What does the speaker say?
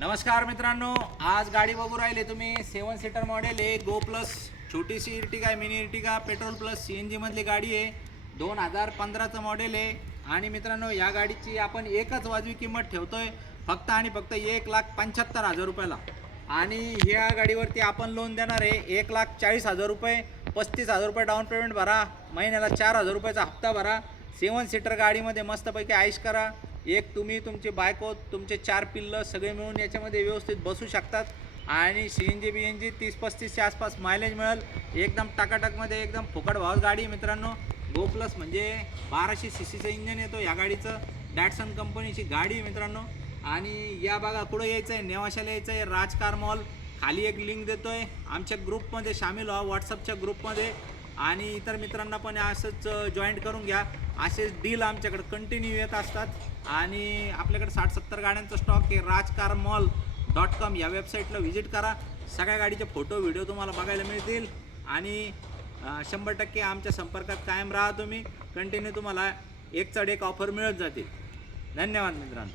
नमस्कार मित्रांनो, आज गाडी बघू राहिले तुम्ही 7 सीटर मॉडेल आहे, गो प्लस छोटीशी Ertiga, mini Ertiga, petrol plus CNG मधली गाडी आहे। 2015चं मॉडेल आहे आणि मित्रांनो या गाडीची आपण एकच वाजवी किंमत ठेवतोय फक्त आणि फक्त 1,75,000 रुपयाला। आणि ह्या गाडीवरती आपण लोन देणार आहे 1,40,000 रुपये। 35,000 रुपये डाऊन पेमेंट भरा, महिन्याला 4,000 रुपयाचा हप्ता भरा। 7 सीटर गाडीमध्ये मस्तपैकी ऐश करा। एक तुम्ही, तुमची बायको, तुमचे 4 पिल्लं सगळे मिळून याच्यामध्ये व्यवस्थित बसू शकतात आणि CNG BNG 30-35च्या आसपास मायलेज मिळेल। एकदम टाकाटाकमध्ये एकदम फुकट भावात गाडी मित्रांनो। गो प्लस म्हणजे 1200 CCचं इंजन येतो या गाडीचं, डॅटसन कंपनीची गाडी मित्रांनो। आणि या बघा कुठं यायचं आहे, नेवाशाला यायचं आहे, राज कार मॉल। खाली एक लिंक देतोय, आमच्या ग्रुपमध्ये सामील व्हा, व्हॉट्सअपच्या ग्रुपमध्ये, आणि इतर मित्रांना पण असंच जॉईंट करून घ्या। असेच डील आमच्याकडे कंटिन्यू येत असतात आणि आपल्याकडे 60-70 गाड्यांचा स्टॉक आहे। rajcarmall.com या वेबसाईटला व्हिजिट करा, सगळ्या गाडीचे फोटो व्हिडिओ तुम्हाला बघायला मिळतील आणि 100% आमच्या संपर्कात कायम राहा तुम्ही। कंटिन्यू तुम्हाला एक चढ एक ऑफर मिळत जातील। धन्यवाद मित्रांनो।